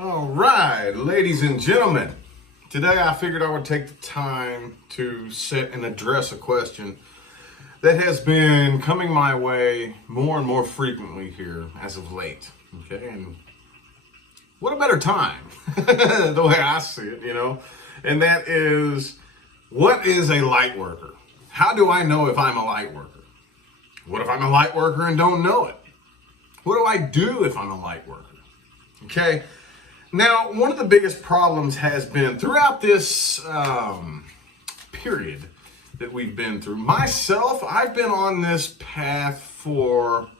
All right, ladies and gentlemen, today I figured I would take the time to sit and address a question that has been coming my way more and more frequently here as of late. Okay, and what a better time, the way I see it, and that is, what is a light worker? How do I know if I'm a light worker? What if I'm a light worker and don't know it? What do I do if I'm a light worker? Okay. Now, one of the biggest problems has been throughout this period that we've been through. Myself, I've been on this path for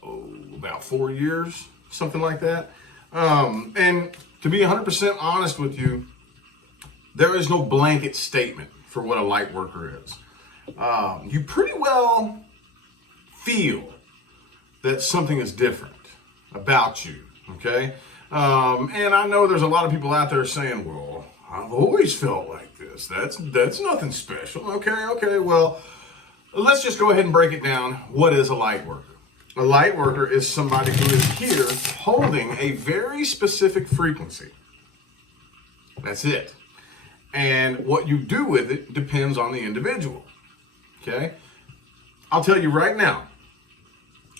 about 4 years, something like that. And to be 100% honest with you, there is no blanket statement for what a light worker is. You pretty well feel that something is different about you, okay? And I know there's a lot of people out there saying, well, I've always felt like this. That's nothing special. Okay. Well, let's just go ahead and break it down. What is a light worker? A light worker is somebody who is here holding a very specific frequency. That's it. And what you do with it depends on the individual. Okay? I'll tell you right now,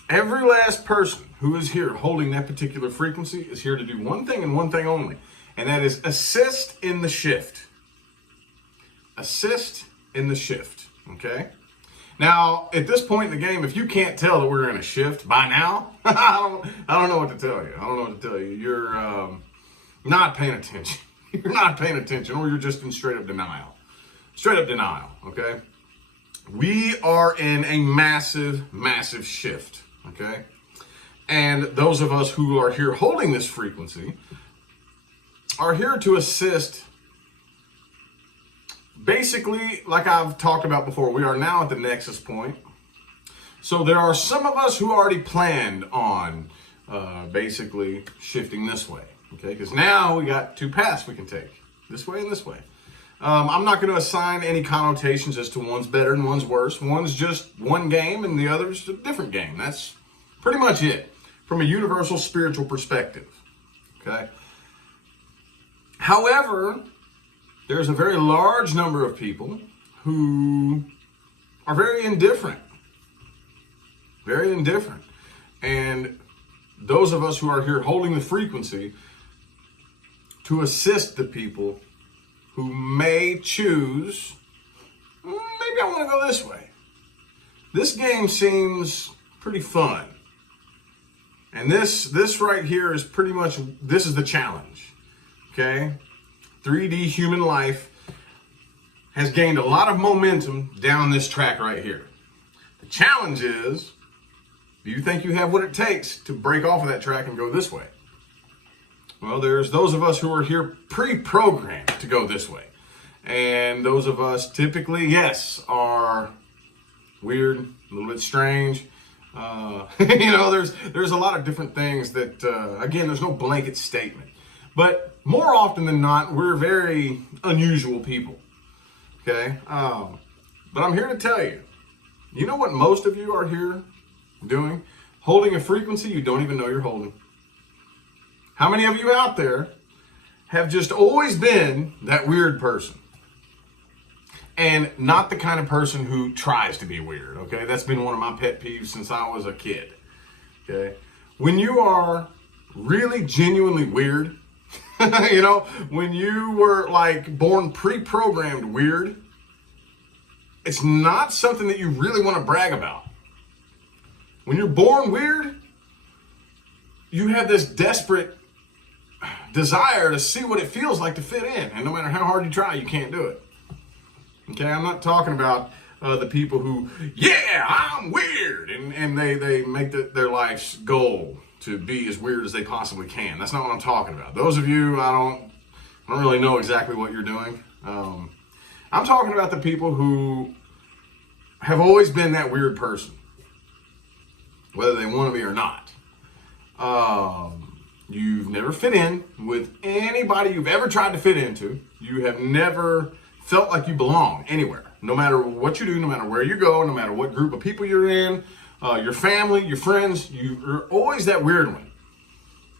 every last person who is here holding that particular frequency is here to do one thing and one thing only, and that is assist in the shift. Assist in the shift, okay? Now, at this point in the game, if you can't tell that we're in a shift by now, I don't know what to tell you. You're not paying attention. You're not paying attention, or you're just in straight up denial. Straight up denial, okay? We are in a massive, massive shift. Okay, and those of us who are here holding this frequency are here to assist. Basically, like I've talked about before, we are now at the nexus point. So there are some of us who already planned on basically shifting this way. Okay, because now we got two paths we can take, this way and this way. I'm not going to assign any connotations as to one's better and one's worse. One's just one game and the other's a different game. That's pretty much it from a universal spiritual perspective. Okay. However, there's a very large number of people who are very indifferent. Very indifferent. And those of us who are here holding the frequency to assist the people who may choose, maybe I want to go this way. This game seems pretty fun. And this right here is pretty much, this is the challenge, okay? 3D human life has gained a lot of momentum down this track right here. The challenge is, do you think you have what it takes to break off of that track and go this way? Well, there's those of us who are here pre-programmed to go this way. And those of us typically, yes, are weird, a little bit strange. There's a lot of different things that, again, there's no blanket statement. But more often than not, we're very unusual people. Okay? But I'm here to tell you, you know what most of you are here doing? Holding a frequency you don't even know you're holding. How many of you out there have just always been that weird person? And not the kind of person who tries to be weird, okay? That's been one of my pet peeves since I was a kid, okay? When you are really genuinely weird, when you were like born pre-programmed weird, it's not something that you really want to brag about. When you're born weird, you have this desperate desire to see what it feels like to fit in. And no matter how hard you try, you can't do it. Okay, I'm not talking about the people who, yeah, I'm weird. And they make their life's goal to be as weird as they possibly can. That's not what I'm talking about. Those of you, I don't really know exactly what you're doing. I'm talking about the people who have always been that weird person, whether they want to be or not. You've never fit in with anybody you've ever tried to fit into. You have never felt like you belong anywhere. No matter what you do, no matter where you go, no matter what group of people you're in, your family, your friends, you're always that weird one.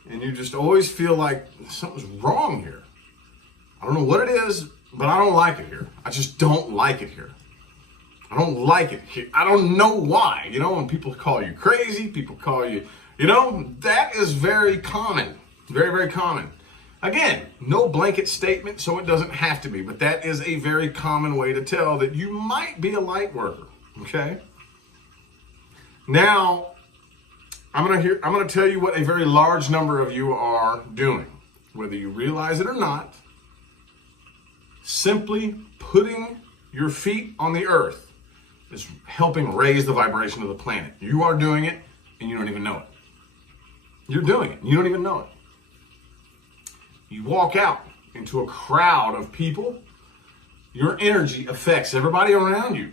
and you just always feel like something's wrong here. I don't know what it is, but I don't like it here. I just don't like it here. I don't like it here. I don't know why. You know, when people call you crazy, people call you, you know, that is very common. Very, very common. Again, no blanket statement, so it doesn't have to be, but that is a very common way to tell that you might be a light worker, okay? Now, I'm gonna tell you what a very large number of you are doing, whether you realize it or not. Simply putting your feet on the earth is helping raise the vibration of the planet. You are doing it, and you don't even know it. You're doing it, and you don't even know it. You walk out into a crowd of people, your energy affects everybody around you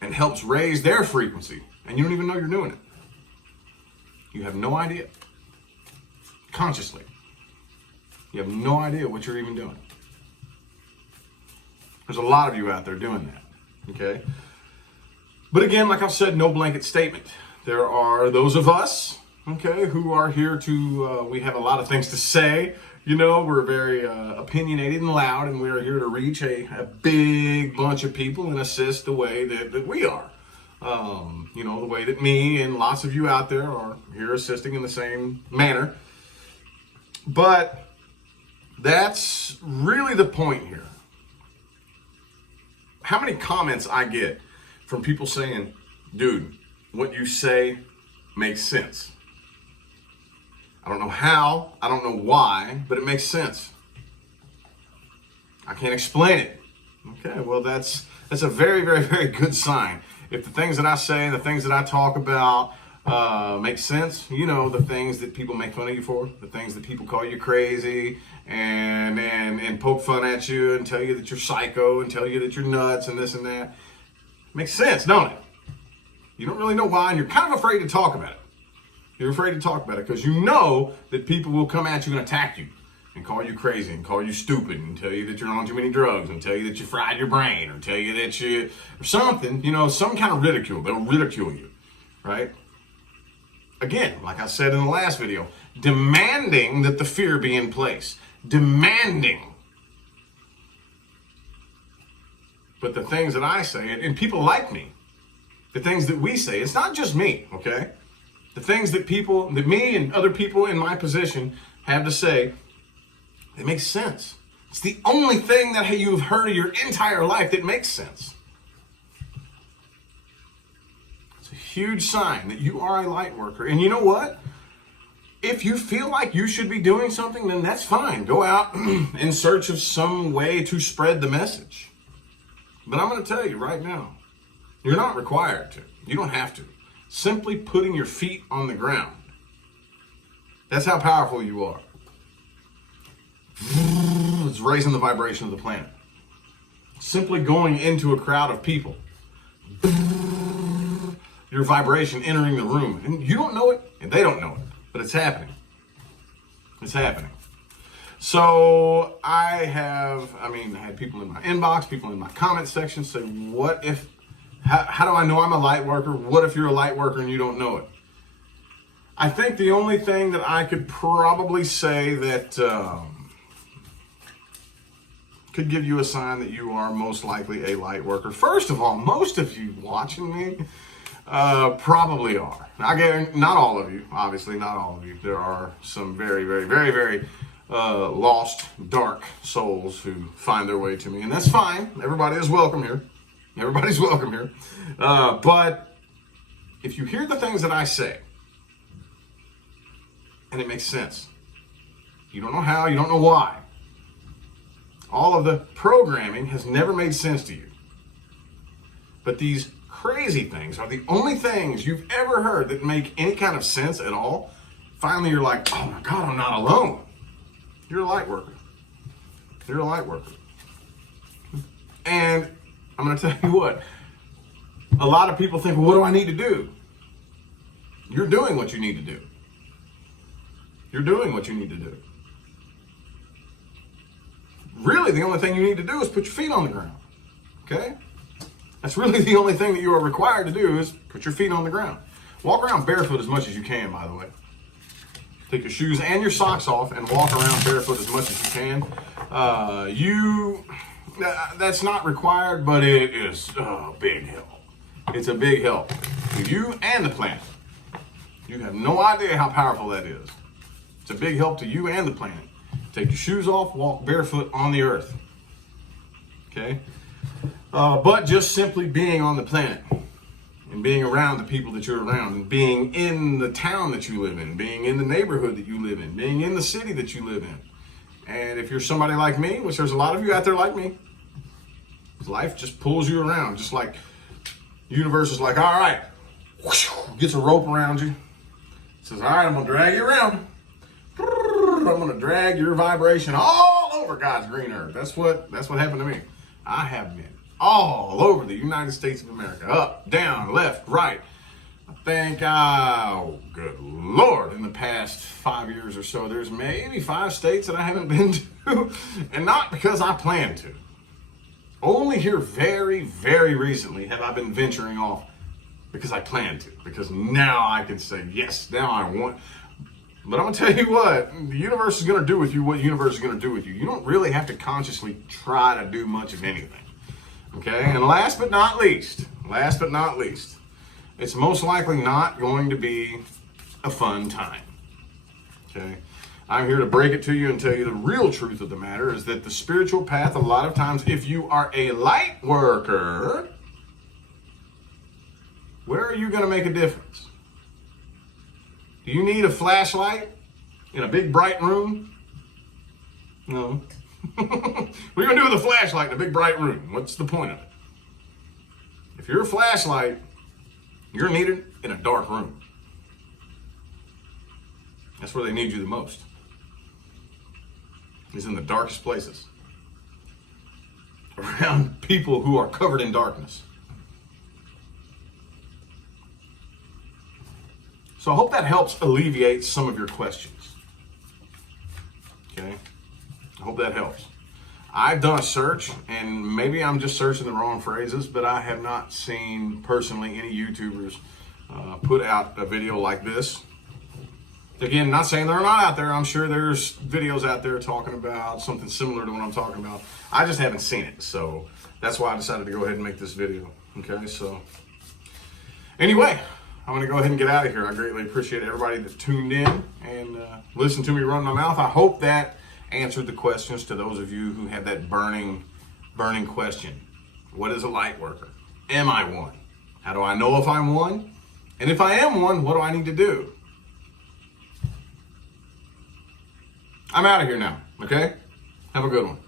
and helps raise their frequency, and you don't even know you're doing it. You have no idea. Consciously. You have no idea what you're even doing. There's a lot of you out there doing that, okay? But again, like I've said, no blanket statement. There are those of us, okay, who are here to, we have a lot of things to say. You know, we're very opinionated and loud, and we're here to reach a big bunch of people and assist the way that we are. You know, the way that me and lots of you out there are here assisting in the same manner. But that's really the point here. How many comments I get from people saying, dude, what you say makes sense. I don't know how, I don't know why, but it makes sense. I can't explain it. Okay, well that's a very, very, very good sign. If the things that I say, the things that I talk about make sense, you know, the things that people make fun of you for, the things that people call you crazy and poke fun at you and tell you that you're psycho and tell you that you're nuts and this and that. Makes sense, don't it? You don't really know why, and you're kind of afraid to talk about it. You're afraid to talk about it because you know that people will come at you and attack you and call you crazy and call you stupid and tell you that you're on too many drugs and tell you that you fried your brain or tell you that you, or something, you know, some kind of ridicule. They'll ridicule you, right? Again, like I said in the last video, demanding that the fear be in place. Demanding. But the things that I say, and people like me, the things that we say, it's not just me, okay? The things that people, that me and other people in my position have to say, it makes sense. It's the only thing that you've heard of your entire life that makes sense. It's a huge sign that you are a light worker. And you know what? If you feel like you should be doing something, then that's fine. Go out in search of some way to spread the message. But I'm going to tell you right now, you're not required to. You don't have to. Simply putting your feet on the ground. That's how powerful you are. It's raising the vibration of the planet. Simply going into a crowd of people. Your vibration entering the room. And you don't know it, and they don't know it. But it's happening. It's happening. So I had people in my inbox, people in my comment section say, what if, how do I know I'm a light worker? What if you're a light worker and you don't know it? I think the only thing that I could probably say that could give you a sign that you are most likely a light worker. First of all, most of you watching me probably are. I guarantee, not all of you, obviously not all of you. There are some very, very, very, very lost, dark souls who find their way to me, and that's fine. Everybody is welcome here. Everybody's welcome here. But if you hear the things that I say, and it makes sense, you don't know how, you don't know why, all of the programming has never made sense to you. But these crazy things are the only things you've ever heard that make any kind of sense at all. Finally, you're like, oh my God, I'm not alone. You're a light worker. You're a light worker. And I'm going to tell you what, a lot of people think, well, what do I need to do? You're doing what you need to do. You're doing what you need to do. Really, the only thing you need to do is put your feet on the ground. Okay? That's really the only thing that you are required to do is put your feet on the ground. Walk around barefoot as much as you can, by the way. Take your shoes and your socks off and walk around barefoot as much as you can. That's not required, but it is a big help. It's a big help to you and the planet. You have no idea how powerful that is. It's a big help to you and the planet. Take your shoes off, walk barefoot on the earth. Okay? But just simply being on the planet and being around the people that you're around and being in the town that you live in, being in the neighborhood that you live in, being in the city that you live in. And if you're somebody like me, which there's a lot of you out there like me, life just pulls you around. Just like the universe is like, all right, whoosh, gets a rope around you. Says, all right, I'm going to drag you around. I'm going to drag your vibration all over God's green earth. That's what happened to me. I have been all over the United States of America, up, down, left, right. I think, oh, good Lord, in the past 5 years or so, there's maybe 5 states that I haven't been to, and not because I plan to. Only here very, very recently have I been venturing off because I plan to, because now I can say, yes, now I want. But I'm going to tell you what, the universe is going to do with you what the universe is going to do with you. You don't really have to consciously try to do much of anything. Okay? And last but not least, it's most likely not going to be a fun time. Okay? I'm here to break it to you and tell you the real truth of the matter is that the spiritual path, a lot of times, if you are a light worker, where are you going to make a difference? Do you need a flashlight in a big bright room? No. What are you going to do with a flashlight in a big bright room? What's the point of it? If you're a flashlight, you're needed in a dark room. That's where they need you the most. Is in the darkest places. Around people who are covered in darkness. So I hope that helps alleviate some of your questions. Okay? I hope that helps. I've done a search, and maybe I'm just searching the wrong phrases, but I have not seen personally any YouTubers put out a video like this. Again, not saying they're not out there. I'm sure there's videos out there talking about something similar to what I'm talking about. I just haven't seen it, so that's why I decided to go ahead and make this video. Okay, so anyway, I'm going to go ahead and get out of here. I greatly appreciate everybody that tuned in and listened to me run my mouth. I hope that answered the questions to those of you who have that burning question. What is a light worker? Am I one? How do I know if I'm one? And if I am one, what do I need to do? I'm out of here now, okay? Have a good one.